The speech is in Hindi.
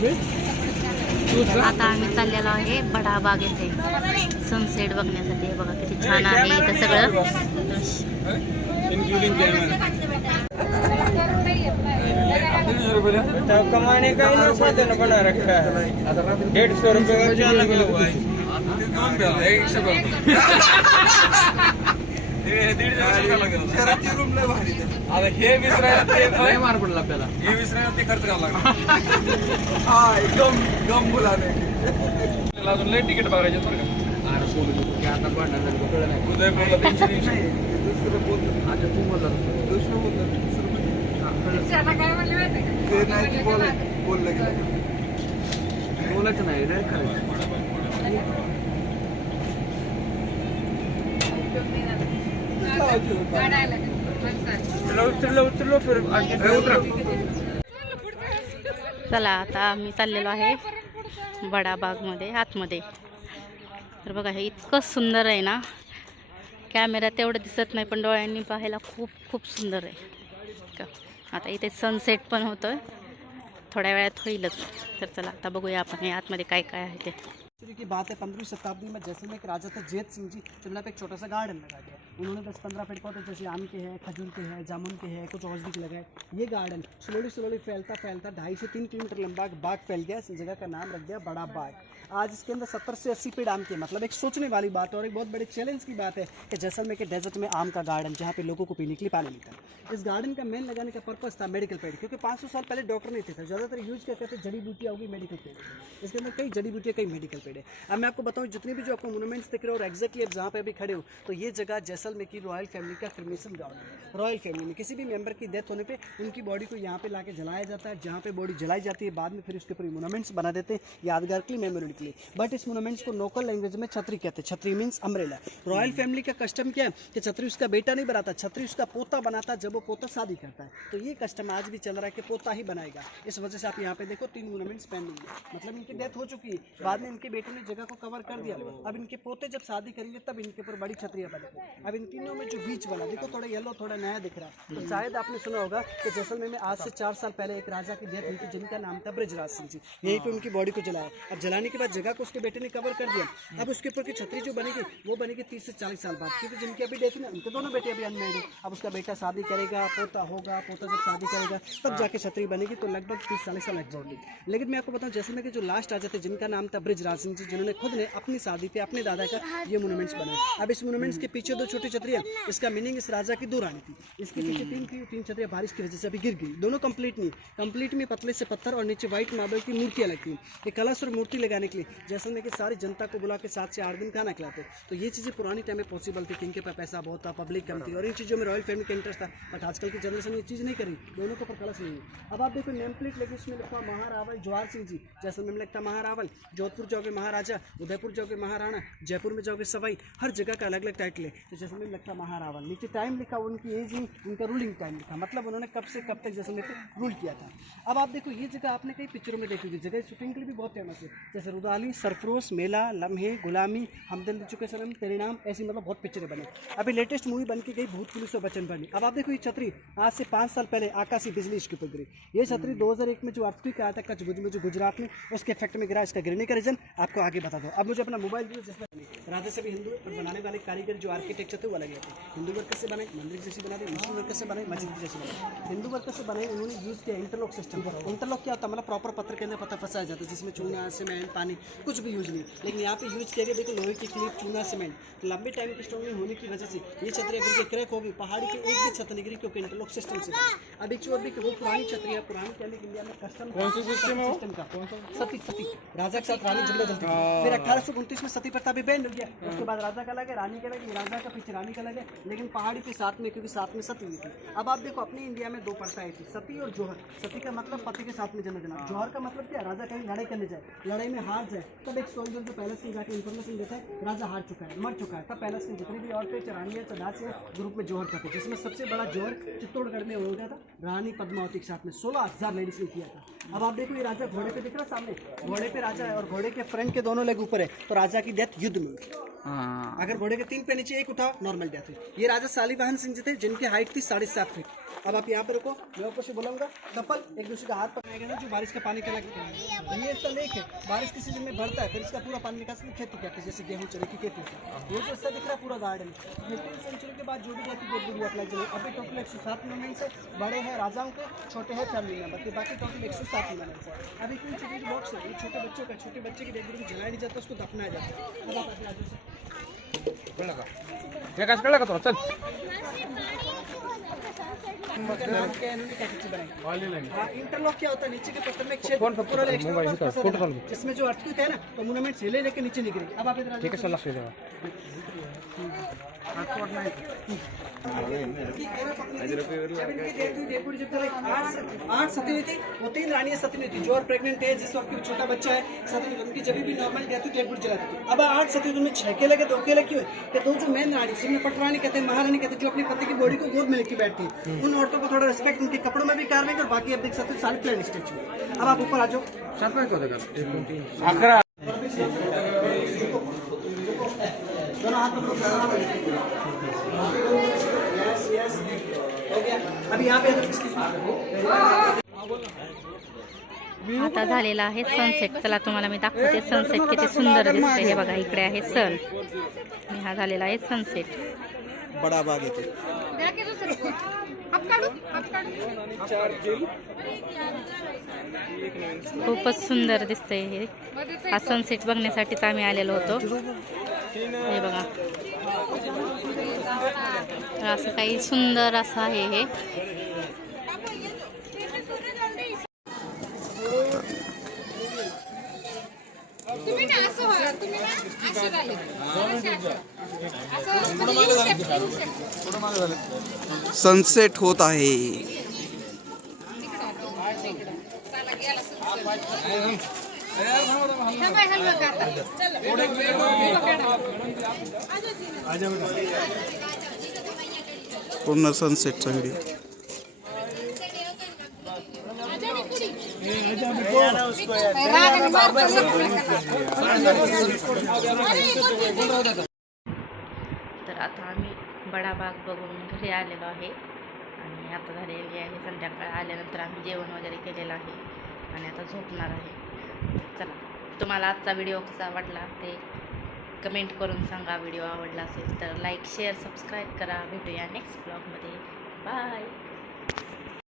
आता आम्ही चाललेलो आहे बडाबाग येथे सनसेट बघण्यासाठी. हे बघा किती छान आहे इथं सगळं. कमाने का ही साधन बना रखा है. 150 रुपये आता हे विसरायला मार पडला आपल्याला. हे विसरायला ते खर्च करावा लागला. हा एकदम गम बोलाने अजून लय तिकीट बघायचे बरं का. अरे बोलू आता पडणार नाही. उदयपूरला 300 दुसरं बोल. आता तू बोलला दुसरं बोललं ते नाही बोललं गेलं. बोलायचं नाही रे खरं. चला आता आम्ही चाललेलो आहे बडाबागमध्ये आतमध्ये. तर बघा हे इतकं सुंदर आहे ना, कॅमेऱ्यात तेवढं दिसत नाही पण डोळ्यांनी पाहायला खूप खूप सुंदर आहे. आता इथे सनसेट पण होतं, थोड्या वेळात होईलच. तर चला आता बघूया आपण हे आतमध्ये काय काय आहे ते. की बात है 15वीं शताब्दी में जैसलमेर के राजा थे जेत सिंह जी, तो यहाँ पे एक छोटा सा गार्डन लगा दिया. उन्होंने 10-15 पेड़ पौधे जैसे आम के हैं, खजूर के हैं, जामुन के हैं, कुछ औषधि के लगाए. ये गार्डन स्लोली फैलता 2.5 से 3 किलोमीटर लंबा बाग फैल गया. इस जगह का नाम रख दिया बड़ा बाग. आज इसके अंदर 70 से 80 पेड़ आम के. मतलब एक सोचने वाली बात है और एक बहुत बड़े चैलेंज की बात है कि जैसलमेर के डेजर्ट में आम का गार्डन, जहाँ पे लोगों को पीने के लिए पानी मिलता है. इस गार्डन का मेन लगाने का पर्पस था मेडिकल पेड़, क्योंकि 500 साल पहले डॉक्टर नहीं थे. ज़्यादातर यूज क्या करते, जड़ी बूटियाँ होगी, मेडिकल पेड़. इसके अंदर कई जड़ी बूटियाँ, कई मेडिकल पेड़ है. अब मैं आपको बताऊं जितने भी जो आपको मोनूमेंट्स दिख रहे हो और एग्जैक्टली अब जहाँ पे अभी खड़े हो, तो ये जगह जैसलमेर की रॉयल फैमिली का क्रिमेशन ग्राउंड है. रॉयल फैमिली में किसी भी मेंबर की डेथ होने पे उनकी बॉडी को यहाँ पे लाके जलाया जाता है. जहाँ पे बॉडी जलाई जाती है बाद में फिर उसके ऊपर मोनूमेंट्स बना देते हैं यादगार के लिए, मेमोरी के लिए. बट इस मोनूमेंट्स को लोकल लैंग्वेज में छतरी कहते हैं. छतरी मीन्स अम्ब्रेला. रॉयल फैमिली का कस्टम क्या है कि छतरी उसका बेटा नहीं बनाता, छतरी उसका पोता बनाता जब वो पोता शादी करता है. तो ये कस्टम आज भी चल रहा है कि पोता ही बनाएगा. इस वजह से आप यहाँ पे देखो 3 मोनूमेंट्स पेंडिंग है. मतलब इनकी डेथ हो चुकी है, बाद में इनके बेटे ने जगह को कवर कर दिया. अब इनके पोते जब शादी करेंगे तब इनके ऊपर बड़ी छतरियाँ बनेगी. अब इन तीनों में जो बीच वाला देखो थोड़ा येलो थोड़ा नया दिख रहा है. तो शायद आपने सुना होगा कि जैसलमेर में आज से 4 साल पहले एक राजा की डेथ हुई थी जिनका नाम था बृजराज सिंह जी. यहीं पे उनकी बॉडी को जलाया. अब जलाने के बाद जगह को उसके बेटे ने कवर कर दिया. अब उसके ऊपर की छतरी जो बनेगी वो बनेगी 30 से 40 साल बाद, क्योंकि जिनकी अभी डेथ है उनके दोनों बेटे अभी अनमेरिड है. अब उसका बेटा शादी करेगा, पोता होगा, पोता जब शादी करेगा तब जाके छतरी बनेगी. तो लगभग 30-40 साल लग जाएगी. लेकिन मैं आपको बताऊं जैसलमेर के जो लास्ट राजा थे जिनका नाम था बृजराज सिंह जी, जिन्होंने खुद ने अपनी शादी पे अपने दादा का ये मोनूमेंट्स बनाए. अब इस मोनूमेंट्स के पीछे 2 छोटी छतरियाँ, इसका मीनिंग इस राजा की 2 रानी थी. इसके पीछे 3 छतरियाँ बारिश की वजह से अभी गिर गई. दोनों कंप्लीट नहीं, कंप्लीट में पतले से पत्थर और नीचे व्हाइट मार्बल की मूर्तियाँ लगती हैं. ये कलश और मूर्ति लगाने के लिए जैसलमेर की सारी जनता को बुला के 7 से 8 दिन खाना खिलाते. तो ये चीज़ें पुरानी टाइम में पॉसिबल थी, इनके पास पैसा बहुत था, पब्लिक कम थी और इन चीज़ों में रॉयल फैमिली का इंटरेस्ट था. बट आजकल की जनरेशन ये चीज़ नहीं करी, दोनों के ऊपर कलश नहीं है. अब आप देखो नेम प्लेट लगी, इसमें लिखा महारावल जवाहर सिंह जी. जैसलमेर में लिखता महारावल. जोधपुर जाओगे महाराजा, उदयपुर जाओगे महाराणा, जयपुर में जाओगे सवाई. हर जगह का अलग अलग टाइटल है. तो जैसलमेर में लिखा महारावल. नीचे टाइम लिखा, उनकी एज नहीं, उनका रूलिंग टाइम लिखा. मतलब उन्होंने कब से कब तक जैसलमेर पे रूल किया था. अब आप देखो ये जगह आपने कई पिक्चरों में देखी हुई जगह शूटिंग के लिए भी बहुत फेमस है. जैसे रुदाली, सरफरोश, मेला, लम्हे, गुलामी, हमदिल दे चुके सनम, तेरे नाम, ऐसी मतलब बहुत पिक्चरें बने. अभी लेटेस्ट मूवी बन के गई भूत पुलिस और बचन बनी. अब आप देखो ये छतरी आज से 5 साल पहले आकाशी बिजली इसके ऊपर गिरी. ये छतरी 2001 में जो अर्थक्वेक आया था कच्छ भुज में जो गुजरात में, उसके इफेक्ट में गिरा. इसका गिरने का रीजन आपको आगे बता दो. अब मुझे अपना मोबाइल दो जिसमें राजा से भी हिंदू और बनाने वाले कारीगर जो आर्किटेक्चर थे वो अलग थे. हिंदू वर्कर से बनाए, मंदिर जैसी बना दी, मुस्लिम वर्कर से बनाए, मस्जिद जैसी बनाई. हिंदू वर्कर से बनाए उन्होंने यूज़ किया इंटरलॉक सिस्टम. इंटरलॉक क्या होता है, मतलब प्रॉपर पत्थर के अंदर पत्थर फंसाया जाता है जिसमें चूना, सीमेंट, पानी कुछ भी यूज नहीं. लेकिन यहाँ पे यूज किया गया देखो लोहे की क्लिप, चूना, सीमेंट. लंबे टाइम की स्ट्रॉन्ग होने की वजह से ये छतरियाँ गिर के क्रैक हो गई. पहाड़ी के एक भी छत नहीं गिरी क्योंकि इंटरलॉक सिस्टम से. अब एक चोर भी वो पुरानी छतरियाँ, पुरानी क्या इंडिया में कस्टम सिस्टम का सती राजा के साथ रानी झगड़ा चलती थी. फिर 1829 में सती प्रथा भी बैन हो गया. उसके बाद राजा का लगे, रानी का लगे, राजा का पीछे रानी का लगे, लेकिन पहाड़ी पे साथ में, क्योंकि साथ में सती हुई थी. अब आप देखो अपनी इंडिया में 2 प्रथाएं थी, सती और जोहर. सती का मतलब पति के साथ में जन्म देना. जोहर का मतलब क्या, राजा कहीं लड़ाई करने जाए, लड़ाई में हार जाए तब एक सोल्जर जो पैलेस में जाकर इन्फॉर्मेशन देता है राजा हार चुका है, मर चुका है, तब पैलेस में जितनी भी औरतें चरानियाँ चदास है ग्रुप में जोहर करते. जिसमें सबसे बड़ा जोहर चित्तौड़गढ़ में हो गया था रानी पद्मावती के साथ में. 16,000 लेडीज ने किया था. अब आप देखो ये राजा घोड़े पे दिख रहा सामने, घोड़े पे राजा है और घोड़े के फ्रंट के दोनों लेग ऊपर है. तो राजा की डेथ युद्ध में हुई. अगर घोड़े के 3 पे नीचे एक उठाओ नॉर्मल डेथ हुई. ये राजा शालिवाहन सिंह जी थे जिनकी हाइट थी 7.5 फीट. अब आप यहाँ पे रुको, मैं ऊपर से बुलाऊंगा, कपल एक दूसरे का हाथ पकड़ाएंगे ना, जो बारिश का पानी कलेक्ट करेंगे। ये इसका लेक है, बारिश के सीजन में भरता है, फिर इसका पूरा पानी निकाल के खेती कहते हैं, जैसे गेहूँ चने की खेती। ये जो इसका दिख रहा है पूरा गार्डन 15वीं सेंचुरी के बाद जो भी जाती डेड बॉडी अप्लाई चले। अभी टोटल 107 मोमेंट्स है, बड़े हैं राजाओं के, छोटे हैं फैमिली मेंबर के, बाकी टोटल 107 मोमेंट्स है। अभी कोई छोटे बॉक्स है, ये छोटे बच्चों का, छोटे बच्चे की डेड बॉडी जलाया नहीं जाता, उसको दफनाया जाता है। अब आप अपना कळलं का हे कसं कळलं का तुला चल इंटरलॉक क्या होता है, नीचे के पत्थर में एक छेद पूरा एक्स्ट्रा फंसा है, जिसमें जो अटकी है ना, तो मोनूमेंट हिले लेके नीचे निकली। अब आप इधर ठीक आहे चल लक्ष देवा आठ सती थी, वो 3 रानियां सती थी, जो और प्रेग्नेंट है, जिस वक्त छोटा बच्चा है सती, उनकी जब भी नॉर्मल डेथ हुई डेड बॉडी जलाती थी। अब 8 सती उनमें 6 केले के 2 केले क्यों है कि 2 जो मेन रानी जिनमें पटरानी कहते हैं, महारानी कहते हैं, जो अपने पति की बॉडी को गोद में लेके बैठती है, उन औरतों को थोड़ा रिस्पेक्ट, उनके कपड़ों में भी कार्रवाई, और बाकी आप देख सकते हो सारे प्लेन स्टेचू। अब आप ऊपर आ जाओ, 11 दोनों हाथ पकड़ो, यस यस हो गया। अभी यहाँ पे आता झालेला आहे सनसेट। चला तुम्हाला मी दाखवते सनसेट किती सुंदर दिसते। हे बघा इकडे आहे सन आणि हा झालेला आहे सनसेट। बड़ा बाग येते खूपच सुंदर दिसतंय हे। हा सनसेट बघण्यासाठीच आम्ही आलेलो होतो। हे बघा तर असं काही सुंदर असं आहे हे। सनसेट होत आहे। पूर्ण सनसेटचा व्हिडिओ। तर आता आम्ही बडा बाग बघून घरी आलेलो आहे आणि आता झालेली आहे संध्याकाळ। आल्यानंतर आम्ही जेवण वगैरे केलेलं आहे आणि आता झोपणार आहे। चला तुम्हाला आजचा व्हिडिओ कसा वाटला ते कमेंट करून सांगा। व्हिडिओ आवडला असेल तर लाईक शेअर सबस्क्राईब करा। भेटूया नेक्स्ट ब्लॉगमध्ये। बाय।